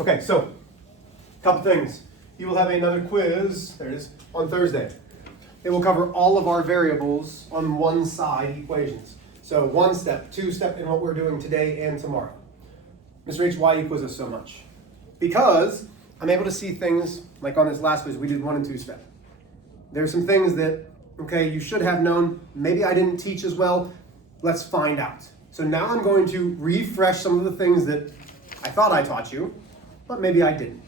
Okay, so, a couple things. You will have another quiz, there it is, on Thursday. It will cover all of our variables on one side equations. So 1 step, 2 step in what we're doing today and tomorrow. Mr. H, why you quiz us so much? Because I'm able to see things, like on this last quiz, we did 1 and 2 step. There's some things that, okay, you should have known, maybe I didn't teach as well, let's find out. So now I'm going to refresh some of the things that I thought I taught you, but maybe I didn't,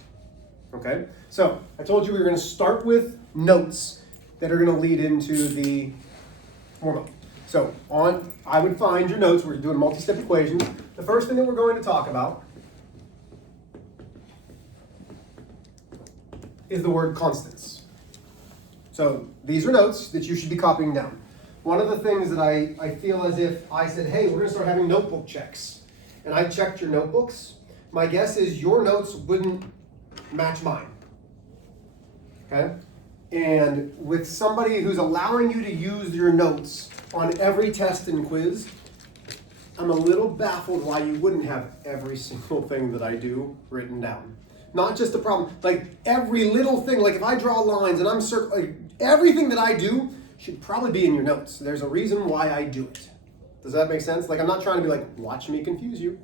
okay? So I told you we were gonna start with notes that are gonna lead into the warm-up. So I would find your notes, we're doing multi-step equations. The first thing that we're going to talk about is the word constants. So these are notes that you should be copying down. One of the things that I feel as if I said, hey, we're gonna start having notebook checks, and I checked your notebooks, my guess is your notes wouldn't match mine, okay? And with somebody who's allowing you to use your notes on every test and quiz, I'm a little baffled why you wouldn't have every single thing that I do written down. Not just the problem, like every little thing, like if I draw lines and I'm circling, everything that I do should probably be in your notes. There's a reason why I do it. Does that make sense? Like I'm not trying to be like, watch me confuse you.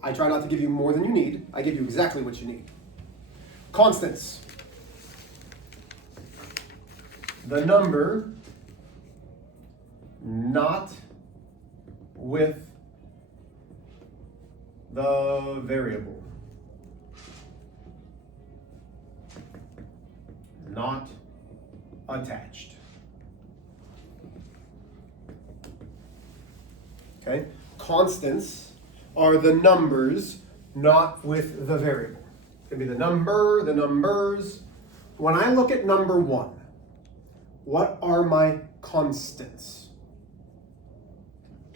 I try not to give you more than you need. I give you exactly what you need. Constants. The number not with the variable. Not attached. Okay? Constants are the numbers not with the variable. It could be the number, the numbers. When I look at number 1, what are my constants?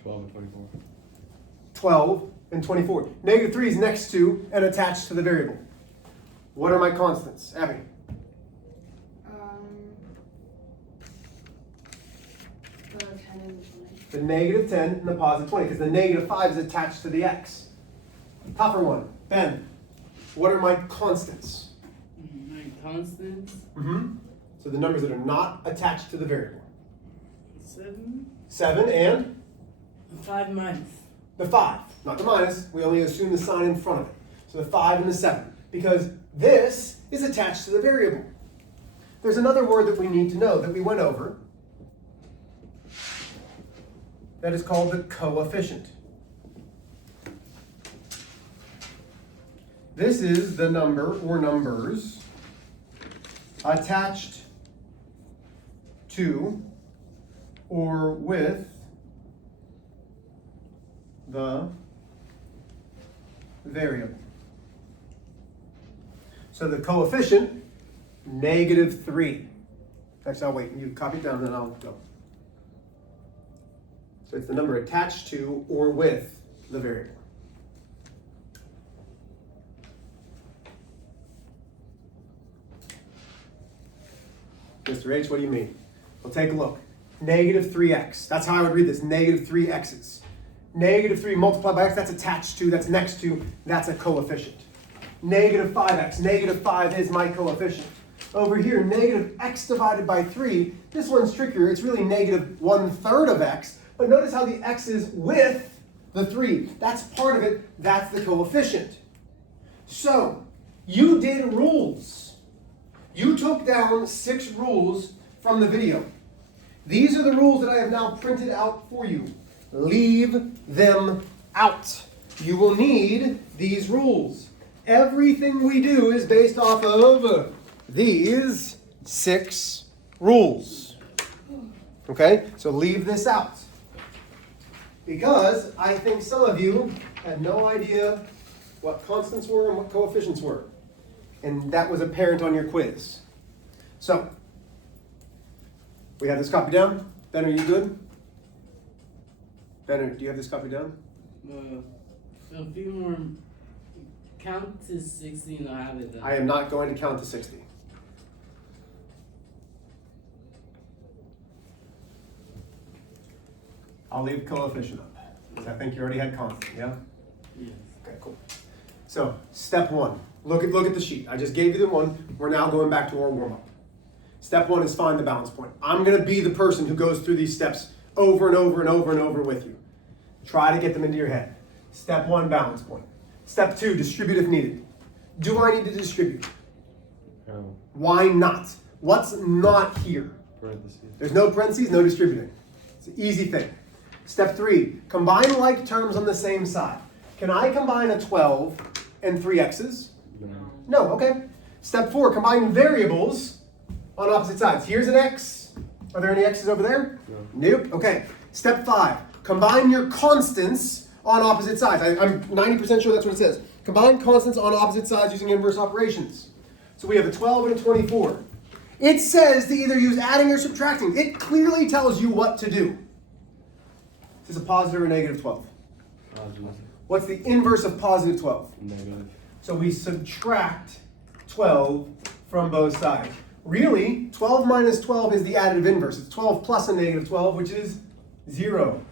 12 and 24. 12 and 24. Negative 3 is next to and attached to the variable. What are my constants? Abby? The 10 and 20. The negative 10 and the positive 20, because the negative 5 is attached to the x. Tougher one. Ben, what are my constants? My constants? So the numbers that are not attached to the variable. 7. 7 and 5 minus. the 5, not the minus. We only assume the sign in front of it. So the 5 and the 7, because this is attached to the variable. There's another word that we need to know that we went over that is called the coefficient. This is the number or numbers attached to or with the variable. So the coefficient, negative 3. Actually, I'll wait. You copy it down, then I'll go. So it's the number attached to or with the variable. Mr. H, what do you mean? Well, take a look. Negative 3x. That's how I would read this. Negative 3x's. Negative 3 multiplied by x, that's attached to, that's next to, that's a coefficient. Negative 5x. Negative 5 is my coefficient. Over here, negative x divided by 3. This one's trickier. It's really negative 1/3 of x. But notice how the x is with the 3. That's part of it. That's the coefficient. So, you did rules. You took down 6 rules from the video. These are the rules that I have now printed out for you. Leave them out. You will need these rules. Everything we do is based off of these 6 rules. Okay? So leave this out. Because I think some of you had no idea what constants were and what coefficients were. And that was apparent on your quiz. So, we have this copy down. Ben, are you good? Ben, do you have this copy down? A few more. Count to 60 and I'll have it done. I am not going to count to 60. I'll leave coefficient up, because I think you already had constant, yeah? Yes. Okay, cool. So, step one. Look at the sheet. I just gave you the one. We're now going back to our warm-up. Step one is find the balance point. I'm going to be the person who goes through these steps over and over and over and over with you. Try to get them into your head. Step one, balance point. Step two, distribute if needed. Do I need to distribute? No. Why not? What's not here? Parentheses. There's no parentheses, no distributing. It's an easy thing. Step three, combine like terms on the same side. Can I combine a 12 and 3x's? No. No, okay. Step four, combine variables on opposite sides. Here's an x. Are there any x's over there? No. Nope. Okay. Step five, combine your constants on opposite sides. I'm 90% sure that's what it says. Combine constants on opposite sides using inverse operations. So we have a 12 and a 24. It says to either use adding or subtracting. It clearly tells you what to do. Is this a positive or negative 12? Positive. What's the inverse of positive 12? Negative. So we subtract 12 from both sides. Really, 12 minus 12 is the additive inverse. It's 12 plus a negative 12, which is 0.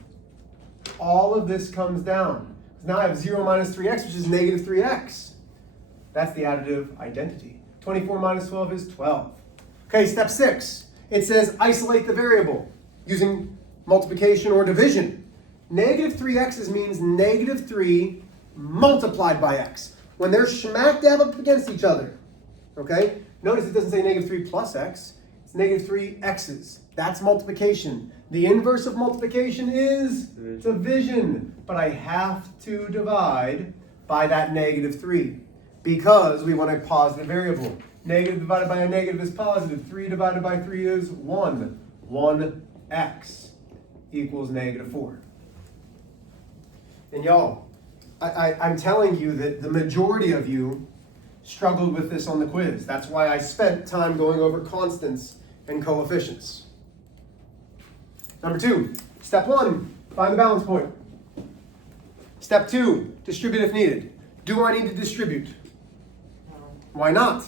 All of this comes down. Now I have 0 minus 3x, which is negative 3x. That's the additive identity. 24 minus 12 is 12. Okay, step 6. It says isolate the variable using multiplication or division. Negative 3x's means negative 3 multiplied by x. When they're smack dab up against each other, okay? Notice it doesn't say negative 3 plus x. It's negative 3 x's. That's multiplication. The inverse of multiplication is division. But I have to divide by that negative 3 because we want a positive variable. Negative divided by a negative is positive. 3 divided by 3 is 1. 1x equals negative 4. And y'all, I'm telling you that the majority of you struggled with this on the quiz. That's why I spent time going over constants and coefficients. Number 2, step 1, find the balance point. Step 2, distribute if needed. Do I need to distribute? No. Why not?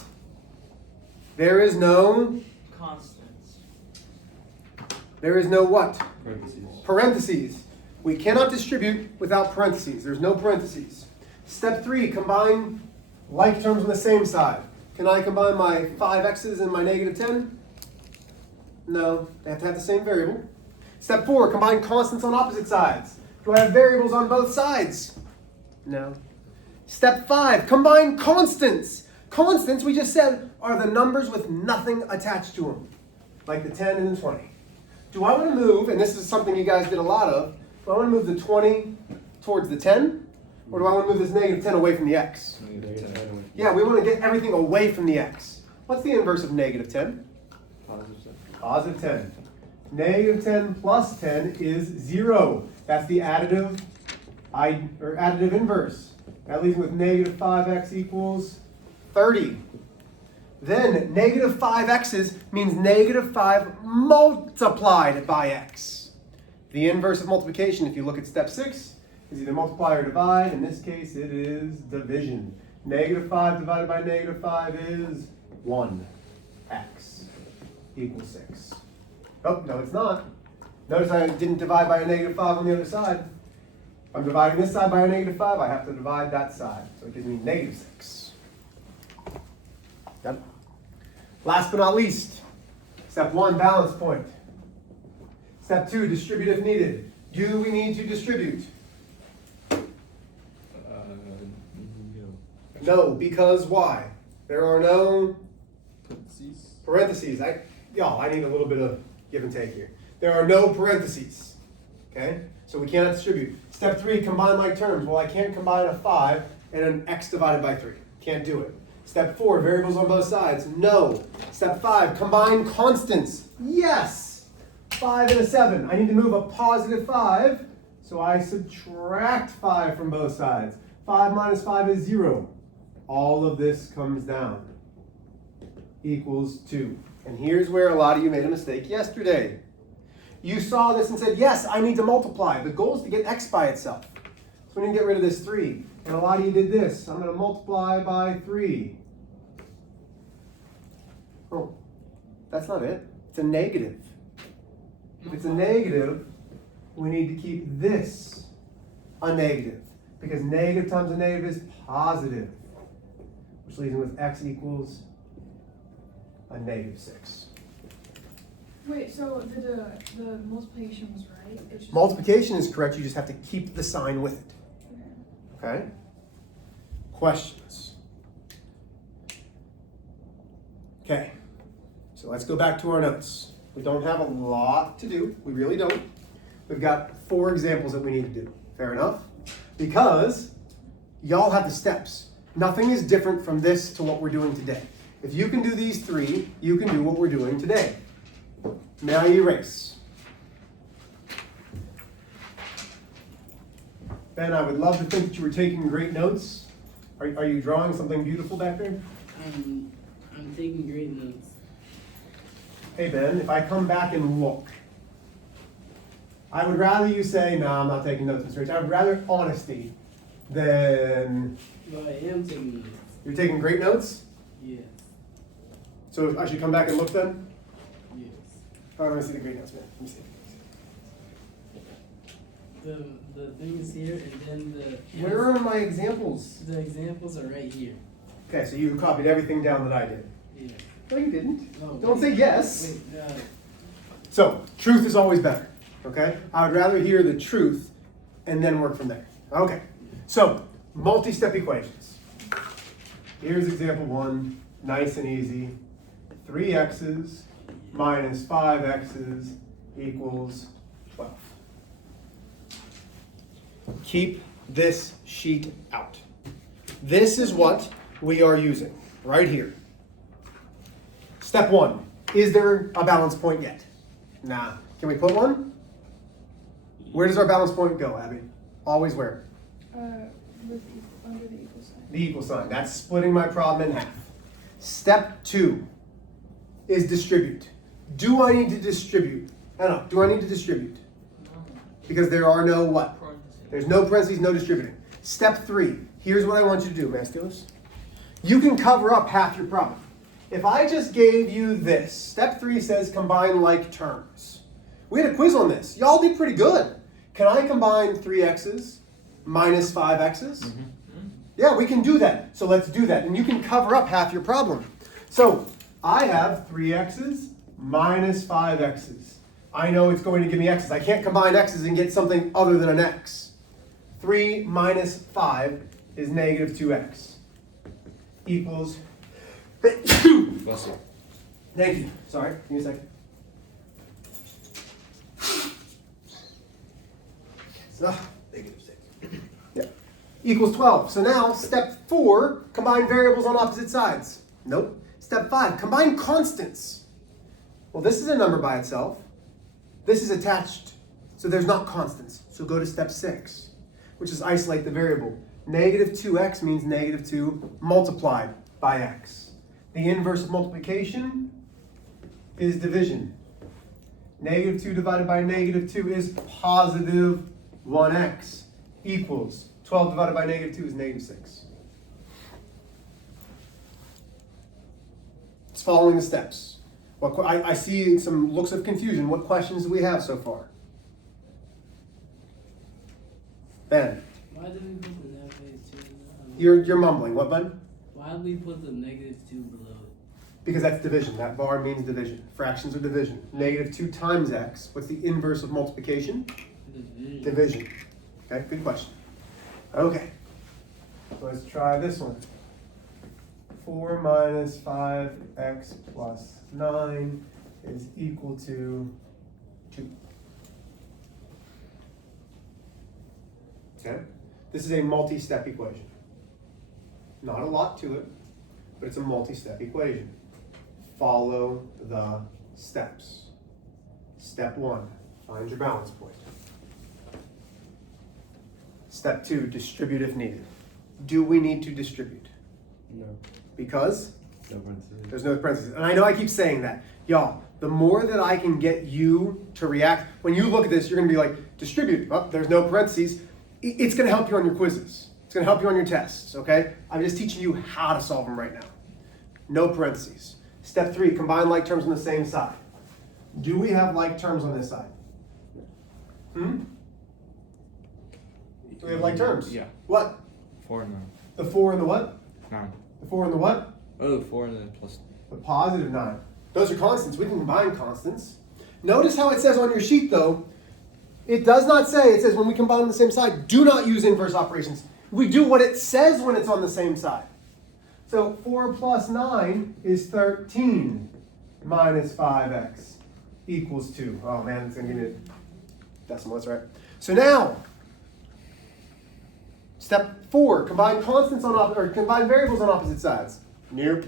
There is no, Constants. there is no what? Parentheses. Parentheses. We cannot distribute without parentheses. There's no parentheses. Step 3, combine like terms on the same side. Can I combine my 5x's and my negative 10? No, they have to have the same variable. Step 4, combine constants on opposite sides. Do I have variables on both sides? No. Step 5, combine constants. Constants, we just said, are the numbers with nothing attached to them, like the 10 and the 20. Do I want to move, and this is something you guys did a lot of, do I want to move the 20 towards the 10? Or do I want to move this negative 10 away from the x? Negative 10. Yeah, we want to get everything away from the x. What's the inverse of negative 10? Positive 10. Positive 10. Negative 10 plus 10 is 0. That's the additive inverse. That leaves me with negative 5x equals 30. Then negative 5x's means negative 5 multiplied by x. The inverse of multiplication, if you look at step 6, is either multiply or divide. In this case, it is division. Negative 5 divided by negative 5 is 1x equals 6. Oh, no, it's not. Notice I didn't divide by a negative 5 on the other side. If I'm dividing this side by a negative 5, I have to divide that side. So it gives me negative 6. Yep. Last but not least, step 1, balance point. Step 2, distribute if needed. Do we need to distribute? No. No, because why? There are no Parentheses. parentheses. I need a little bit of give and take here. There are no parentheses. Okay? So we cannot distribute. Step 3, combine like terms. Well, I can't combine a 5 and an x divided by 3. Can't do it. Step 4, variables on both sides. No. Step 5, combine constants. Yes. 5 and a 7. I need to move a positive 5, so I subtract 5 from both sides. 5 minus 5 is 0. All of this comes down. Equals 2. And here's where a lot of you made a mistake yesterday. You saw this and said, yes, I need to multiply. The goal is to get x by itself. So we need to get rid of this 3. And a lot of you did this. I'm going to multiply by 3. Oh, that's not it. It's a negative. If it's a negative, we need to keep this a negative. Because negative times a negative is positive, which leaves me with x equals a negative 6. Wait, so the multiplication was right? It's just, Multiplication is correct, you just have to keep the sign with it. okay. Okay? Questions? Okay, so let's go back to our notes. We don't have a lot to do, we really don't. We've got 4 examples that we need to do. Fair enough? Because y'all have the steps. Nothing is different from this to what we're doing today. If you can do these 3, you can do what we're doing today. Now you erase. Ben, I would love to think that you were taking great notes. Are you drawing something beautiful back there? I'm taking great notes. Hey Ben, if I come back and look, I would rather you say, no, I'm not taking notes, Mr. H. I would rather honesty than... But I am taking notes. You're taking great notes? Yes. So I should come back and look then? Yes. Oh, let me see the great notes, man. Let me see. The thing is here, and then Where are my examples? the examples are right here. Okay, so you copied everything down that I did. Yeah. No, you didn't. No, Don't wait, say yes. Wait, So, truth is always better, okay? I would rather hear the truth and then work from there. Okay, so multi-step equations. Here's example 1, nice and easy. 3x's minus 5x's equals 12. Keep this sheet out. This is what we are using right here. Step 1, is there a balance point yet? Nah. Can we put one? Where does our balance point go, Abby? Always where? Under the equal sign. The equal sign. That's splitting my problem in half. Step 2 is distribute. Do I need to distribute? No. Do I need to distribute? Because there are no what? There's no parentheses, no distributing. Step 3. Here's what I want you to do, Masculus. You can cover up half your problem. If I just gave you this, step 3 says combine like terms. We had a quiz on this. Y'all did pretty good. Can I combine 3x's minus 5x's? Yeah, we can do that. So let's do that. And you can cover up half your problem. So I have 3x's minus 5x's. I know it's going to give me x's. I can't combine x's and get something other than an x. 3 minus 5 is negative 2x. Equals... Bless you. Thank you. Sorry, give me a second. So, negative 6. Yeah. Equals 12. So now, step 4, combine variables on opposite sides. Nope. Step 5, combine constants. Well, this is a number by itself. This is attached, so there's not constants. So go to step 6, which is isolate the variable. Negative 2x means negative 2 multiplied by x. The inverse of multiplication is division. Negative 2 divided by negative 2 is positive 1x equals 12 divided by negative 2 is negative 6. It's following the steps. I see some looks of confusion. What questions do we have so far? Ben, Why did we put the negative 2? you're mumbling. What, Ben? Why did we put the negative 2 below? Because that's division. That bar means division. Fractions are division. Negative 2 times x. What's the inverse of multiplication? Division. Division. Okay, good question. Okay, so let's try this one. 4 minus 5x plus 9 is equal to 2. Okay, this is a multi-step equation. Not a lot to it, but it's a multi-step equation. Follow the steps. Step 1, find your balance point. Step 2, distribute if needed. Do we need to distribute? No. Because No parentheses. there's no parentheses. And I know I keep saying that. Y'all, the more that I can get you to react, when you look at this, you're going to be like, distribute. Oh, there's no parentheses. It's going to help you on your quizzes. It's going to help you on your tests, okay? I'm just teaching you how to solve them right now. No parentheses. Step 3, combine like terms on the same side. Do we have like terms on this side? Do we have like terms? Yeah. What? 4 and 9. The 4 and the what? 9. The 4 and the what? Oh, 4 and then plus. The positive 9. Those are constants. We can combine constants. Notice how it says on your sheet, though, it does not say, it says when we combine on the same side, do not use inverse operations. We do what it says when it's on the same side. So 4 plus 9 is 13 minus 5x equals 2. Oh man, it's going to give me a decimal, that's right. So now, step 4, combine constants on or combine variables on opposite sides. Nope.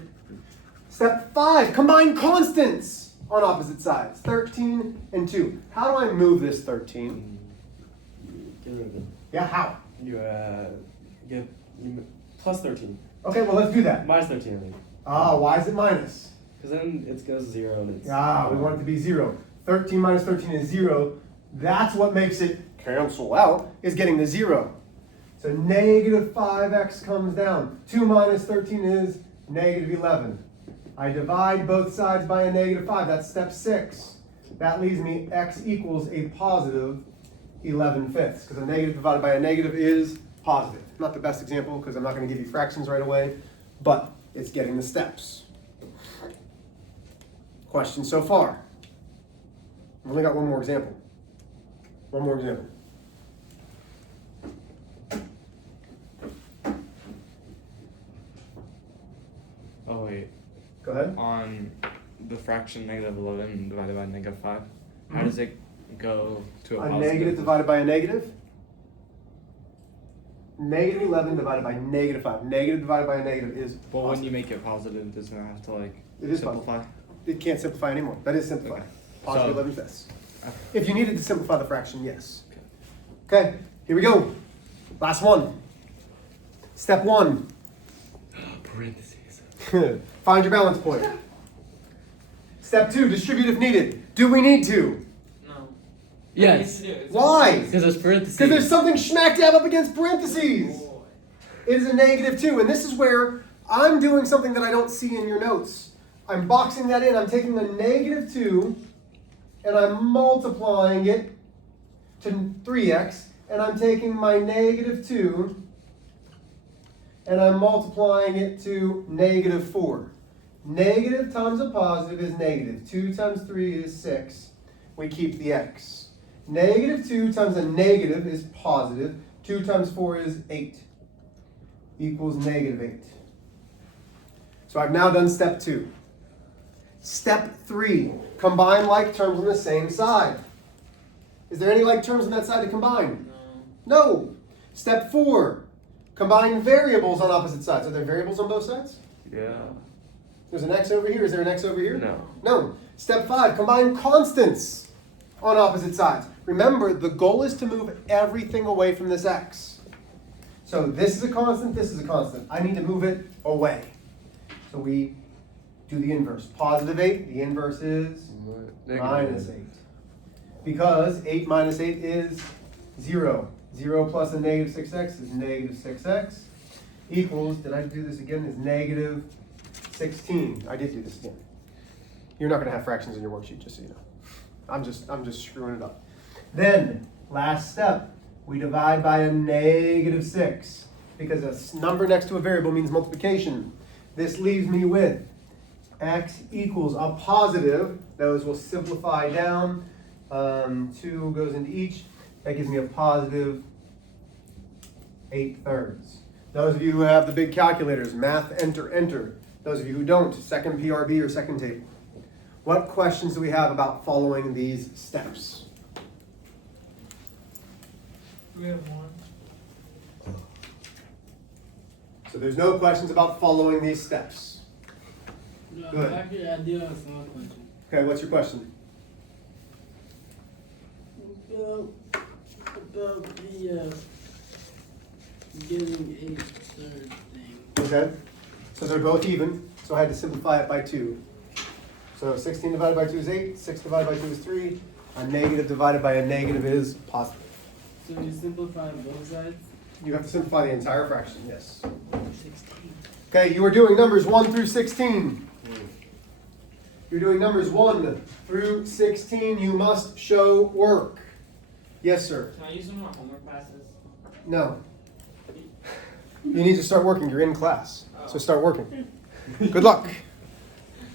Step 5, combine constants on opposite sides. 13 and 2. How do I move this 13? Get rid of it. Yeah, how? You plus 13. Okay, well let's do that. Minus 13, I think. Ah, why is it minus? Because then it goes 0 and it's. Ah, we want it to be 0. 13 minus 13 is 0. That's what makes it cancel out, is getting the 0. So negative 5x comes down. 2 minus 13 is negative 11. I divide both sides by a negative 5. That's step 6. That leaves me x equals a positive 11/5, because a negative divided by a negative is positive. Not the best example, because I'm not going to give you fractions right away, but it's getting the steps. Questions so far? I've only got one more example. One more example. Oh, wait. Go ahead. On the fraction negative 11 divided by negative 5, how does it go to a A positive? negative divided by a negative? Negative 11 divided by negative 5. Negative divided by a negative is Well, when you positive. make it positive, doesn't it have to like It is simplify? It can't simplify anymore. That is simplified. Okay. Positive So- 11/5. If you needed to simplify the fraction, yes. Okay, here we go. Last one. Step 1. Parentheses. Find your balance point. Step 2, distribute if needed. Do we need to? No. Yes. You need to do it. Why? Because there's parentheses. Because there's something smack dab up against parentheses. Boy. It is a negative 2, and this is where I'm doing something that I don't see in your notes. I'm boxing that in. I'm taking the negative 2, and I'm multiplying it to 3x, and I'm taking my negative 2, and I'm multiplying it to negative 4. Negative times a positive is negative. 2 times 3 is 6. We keep the x. Negative 2 times a negative is positive. 2 times 4 is 8. Equals negative 8. So I've now done step 2. Step 3, combine like terms on the same side. Is there any like terms on that side to combine? No. No. Step 4, combine variables on opposite sides. Are there variables on both sides? Yeah. There's an x over here. Is there an x over here? No. No. Step 5, combine constants on opposite sides. Remember, the goal is to move everything away from this x. So this is a constant, this is a constant. I need to move it away. So we do the inverse. Positive 8, the inverse is minus 8. Because 8 minus 8 is 0. 0 plus a negative 6x is negative 6x. Equals, did I do this again, is negative 16. I did do this again. You're not going to have fractions in your worksheet, just so you know. I'm just screwing it up. Then, last step, we divide by a negative 6. Because a number next to a variable means multiplication. This leaves me with x equals a positive. Those will simplify down. 2 goes into each. That gives me a positive 8/3. Those of you who have the big calculators, math, enter, enter. Those of you who don't, second PRB or second table. What questions do we have about following these steps? We have one. So there's no questions about following these steps. No, Good. actually, I do have a small question. Okay, what's your question? About the getting a third thing. Okay, so they're both even, so I had to simplify it by 2. So 16 divided by 2 is 8, 6 divided by 2 is 3, a negative divided by a negative is positive. So you simplify both sides? You have to simplify the entire fraction, yes. 16. Okay, you are doing numbers 1 through 16. You're doing numbers 1 through 16, you must show work. Yes, sir. Can I use some more homework classes? No. You need to start working. You're in class. So start working. Good luck.